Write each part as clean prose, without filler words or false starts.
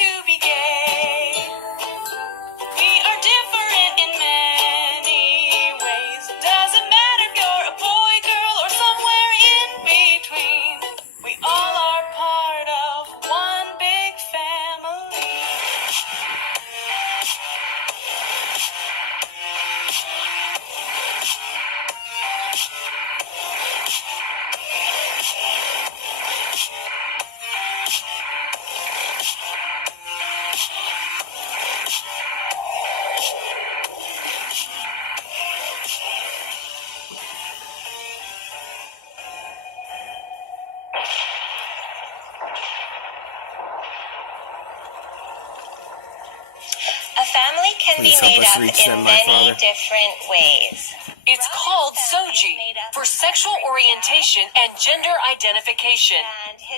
to be gay. We are different in many ways. Doesn't matter if you're a boy, girl, or somewhere in between. We all are part of one big family. A family can be made up in many different ways. It's called SOGI, for Sexual Orientation and Gender Identification,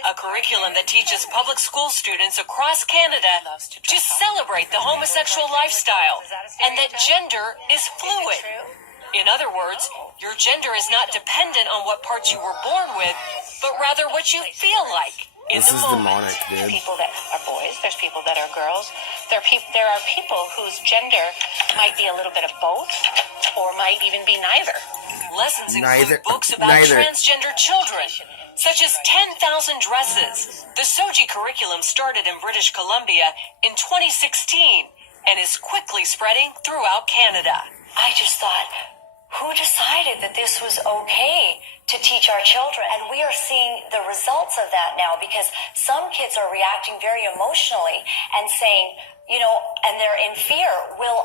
a curriculum that teaches public school students across Canada to celebrate the homosexual lifestyle and that gender is fluid. In other words, your gender is not dependent on what parts you were born with, but rather what you feel like. This is demonic, dude. There's people that are boys, there's people that are girls. There are people whose gender might be a little bit of both, or might even be neither. Lessons include books about transgender children, such as 10,000 Dresses. The SOGI curriculum started in British Columbia in 2016 and is quickly spreading throughout Canada. I just thought, who decided that this was okay to teach our children? And we are seeing the results of that now, because some kids are reacting very emotionally and saying, and they're in fear. Will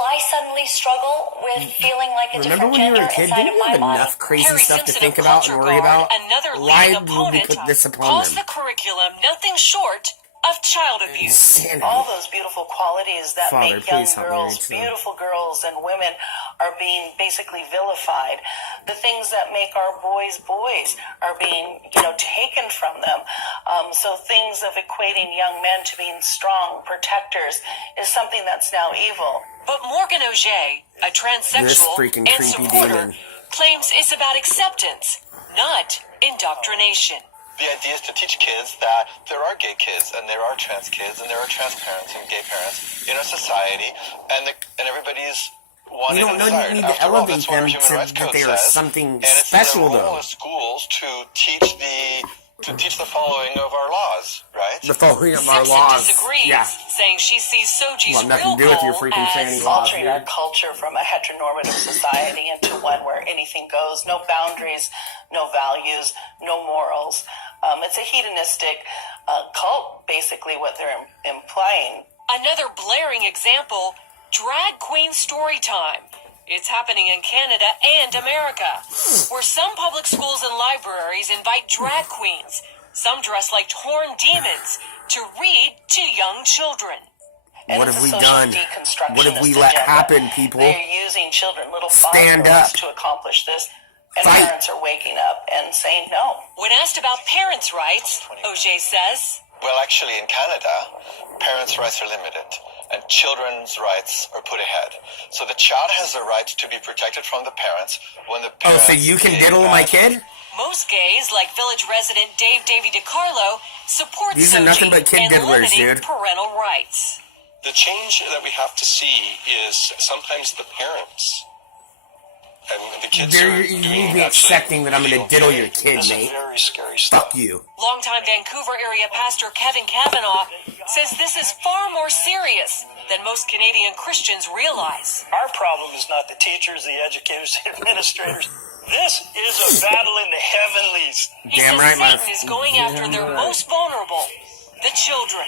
I suddenly struggle with feeling like a different gender inside of my body? Remember when you were a kid, didn't you have enough crazy stuff to think about and worry about? Why would we put this upon calls them? the curriculum nothing short of child abuse. Insanity. All those beautiful qualities that Father, make young please help me girls, reach them. beautiful girls and women, are being basically vilified. The things that make our boys boys are being, taken from them. So things of equating young men to being strong protectors is something that's now evil. But Morgan Auger, a transsexual freaking and creepy supporter, demon. claims it's about acceptance, not indoctrination. The idea is to teach kids that there are gay kids and there are trans kids and there are trans parents and gay parents in our society, and everybody is wanted You don't and know desired. you need to After all, elevate that's what our them human to rights that code they are says, something and it's special, the role though. of schools to teach the following of our laws, right? The following of our Simpson laws. disagrees, Yeah. saying she sees SOGI's Well, nothing real to do with your goal freaking as tranny laws, Altering our dude. culture from a heteronormative society into one where anything goes, no boundaries, no values, no morals. It's a hedonistic cult, basically, what they're implying. Another blaring example, drag queen story time. It's happening in Canada and America, where some public schools and libraries invite drag queens, some dressed like horned demons, to read to young children. And What it's have a we social done? What have we deconstructionist let agenda. happen, people? They're using children, little Stand up. 5-year-olds, to accomplish this. And Fight. parents are waking up and saying no. When asked about parents' rights, Auger says, Well, actually, in Canada, parents' rights are limited, and children's rights are put ahead. So the child has the right to be protected from the parents when the Oh, parents... so you can diddle my kid? most gays, like Village resident Dave Davy DiCarlo, support These are nothing SOGI but kid and diddlers, limiting dude. parental rights. The change that we have to see is sometimes the parents and the kids You are need to doing be actually accepting that I'm going to diddle your kid, This mate. is very scary stuff. Fuck you. Longtime Vancouver area pastor Kevin Kavanaugh says this is far more serious than most Canadian Christians realize. Our problem is not the teachers, the educators, the administrators. This is a battle in the heavenlies. He Damn says right, my- Satan is going after their Damn right. most vulnerable, the children.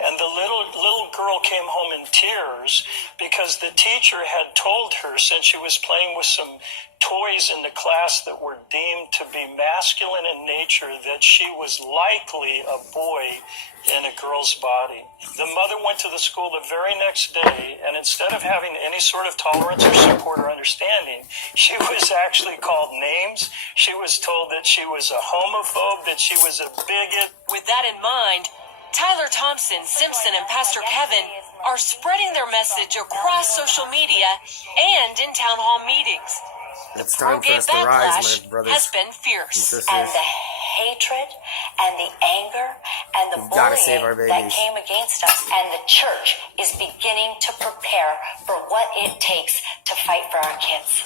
And the little girl came home in tears because the teacher had told her, since she was playing with some toys in the class that were deemed to be masculine in nature, that she was likely a boy in a girl's body. The mother went to the school the very next day, and instead of having any sort of tolerance or support or understanding, she was actually called names. She was told that she was a homophobe, that she was a bigot. With that in mind, Tyler Thompson, Simpson, and Pastor Kevin are spreading their message across social media and in town hall meetings. It's time for Pro-gay us to rise, backlash my brothers has been and fierce. sisters. And the hatred and the anger and the gotta save our bullying that babies. came against us. And the church is beginning to prepare for what it takes to fight for our kids.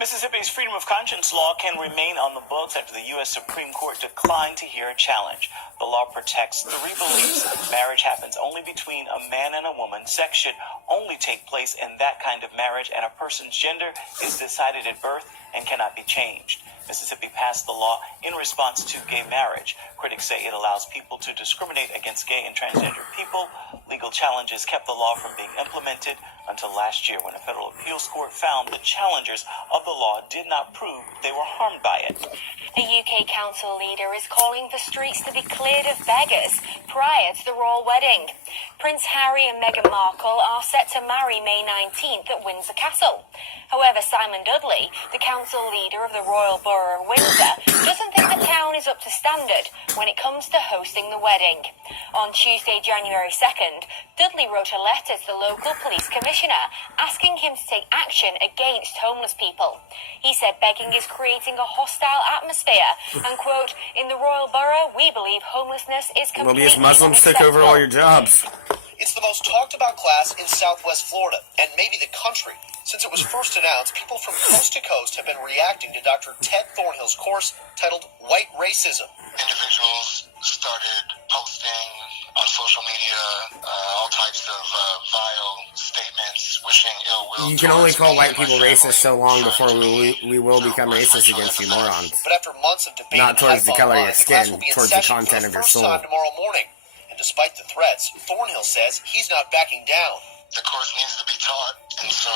Mississippi's freedom of conscience law can remain on the books after the U.S. Supreme Court declined to hear a challenge. The law protects three beliefs. Marriage happens only between a man and a woman. Sex should only take place in that kind of marriage, and a person's gender is decided at birth and cannot be changed. Mississippi passed the law in response to gay marriage. Critics say it allows people to discriminate against gay and transgender people. Legal challenges kept the law from being implemented until last year, when a federal appeals court found the challengers of the law did not prove they were harmed by it. A UK council leader is calling for streets to be cleared of beggars prior to the royal wedding. Prince Harry and Meghan Markle are set to marry May 19th at Windsor Castle. However, Simon Dudley, the council leader of the Royal Borough of Windsor, doesn't think the town is up to standard when it comes to hosting the wedding. On Tuesday, January 2nd, Dudley wrote a letter to the local police commissioner asking him to take action against homeless people. He said begging is creating a hostile atmosphere and, quote, "In the Royal Borough, we believe homelessness is completely Mobius Muslims took over all your jobs. It's the most talked about class in Southwest Florida, and maybe the country. Since it was first announced, people from coast to coast have been reacting to Dr. Ted Thornhill's course titled White Racism. Individuals started posting on social media all types of vile statements, wishing ill will. You can only call white people racist so long before we will become racist against you morons. But after months of debate, Not towards the color of your skin, towards the session content of your for the first soul. time tomorrow morning. And despite the threats, Thornhill says he's not backing down. The course needs to be taught, and so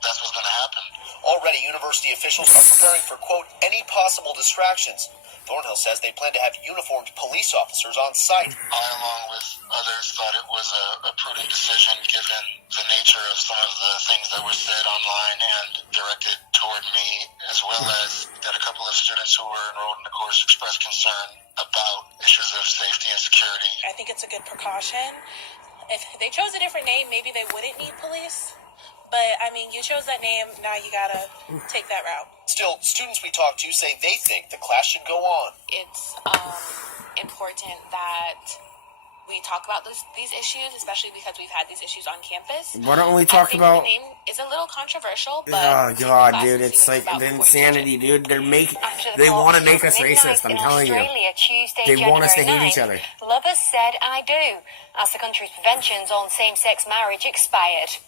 that's what's going to happen. Already, university officials are preparing for, quote, any possible distractions. Thornhill says they plan to have uniformed police officers on site. I, along with others, thought it was a prudent decision given the nature of some of the things that were said online and directed toward me, as well as that a couple of students who were enrolled in the course expressed concern about issues of safety and security. I think it's a good precaution. If they chose a different name, maybe they wouldn't need police. But, I mean, you chose that name, now you gotta take that route. Still, students we talked to say they think the class should go on. It's important that we talk about these issues, especially because we've had these issues on campus. Why don't we talk about... The name is a little controversial, but... Oh, God, dude, it's like the insanity, dude. They want to make us racist, I'm telling you. They want us to hate each other. Lovers said I do, as the country's preventions on same-sex marriage expired.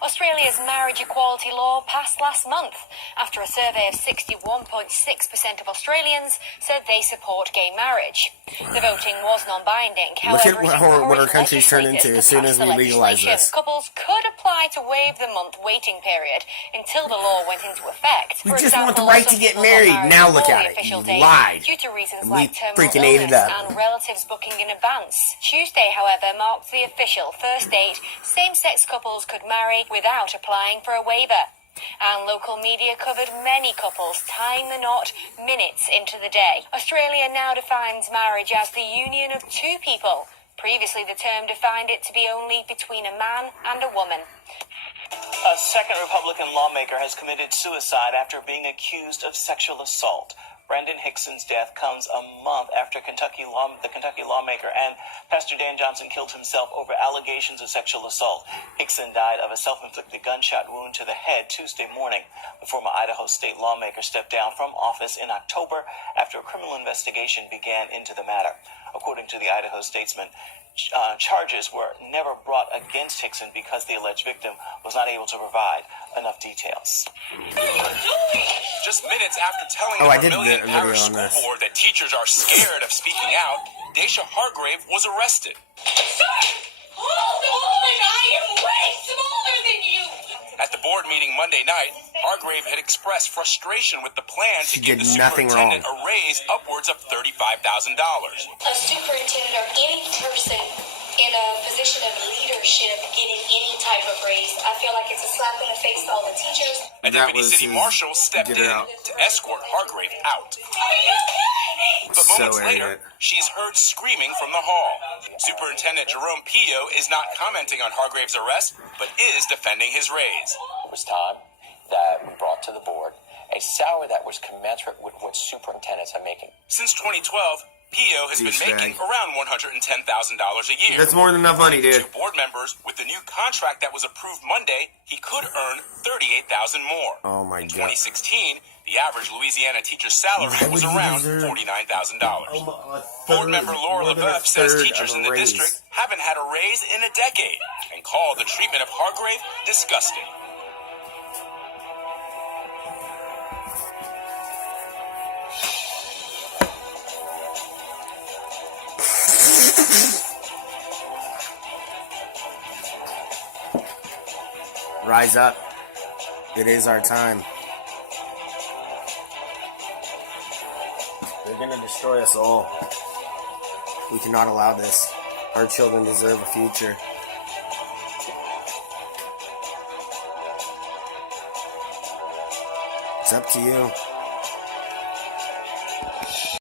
Australia's marriage equality law passed last month after a survey of 61.6% of Australians said they support gay marriage. The voting was non-binding. Look at what our country's turned into as soon as we legalize this. Couples could apply to waive the month waiting period until the law went into effect. We just want the right to get married. Now look at it. You lied. Due to reasons We like terminal freaking ate it illness up. and relatives booking in advance. Tuesday, however, marked the official first date same-sex couples could marry without applying for a waiver. And local media covered many couples tying the knot minutes into the day. Australia now defines marriage as the union of two people. Previously, the term defined it to be only between a man and a woman. A second Republican lawmaker has committed suicide after being accused of sexual assault. Brandon Hickson's death comes a month after the Kentucky lawmaker and Pastor Dan Johnson killed himself over allegations of sexual assault. Hickson died of a self-inflicted gunshot wound to the head Tuesday morning. The former Idaho state lawmaker stepped down from office in October after a criminal investigation began into the matter. According to the Idaho Statesman, charges were never brought against Hickson because the alleged victim was not able to provide enough details. Just minutes after telling I the did Vermilion the video Parish on School this. Board that teachers are scared of speaking out, Daisha Hargrave was arrested. Sir! Hold on! I am way smaller than you! At the board meeting Monday night, Hargrave had expressed frustration with the plan to give the superintendent a raise upwards of $35,000. A superintendent or any person in a position of leadership getting any type of raise, I feel like it's a slap in the face to all the teachers. A deputy city marshal stepped in to escort Hargrave out. But moments later, she's heard screaming from the hall. Superintendent Jerome Pio is not commenting on Hargrave's arrest, but is defending his raise. It was time that we brought to the board a salary that was commensurate with what superintendents are making. Since 2012, Pio has been making around $110,000 a year. That's more than enough money, dude. To board members, with the new contract that was approved Monday, he could earn $38,000 more. Oh my In God. 2016, the average Louisiana teacher's salary was around $49,000. Board member Laura LaBeouf says teachers in the district haven't had a raise in a decade and called the treatment of Hargrave disgusting. Rise up. It is our time. They're gonna destroy us all. We cannot allow this. Our children deserve a future. It's up to you.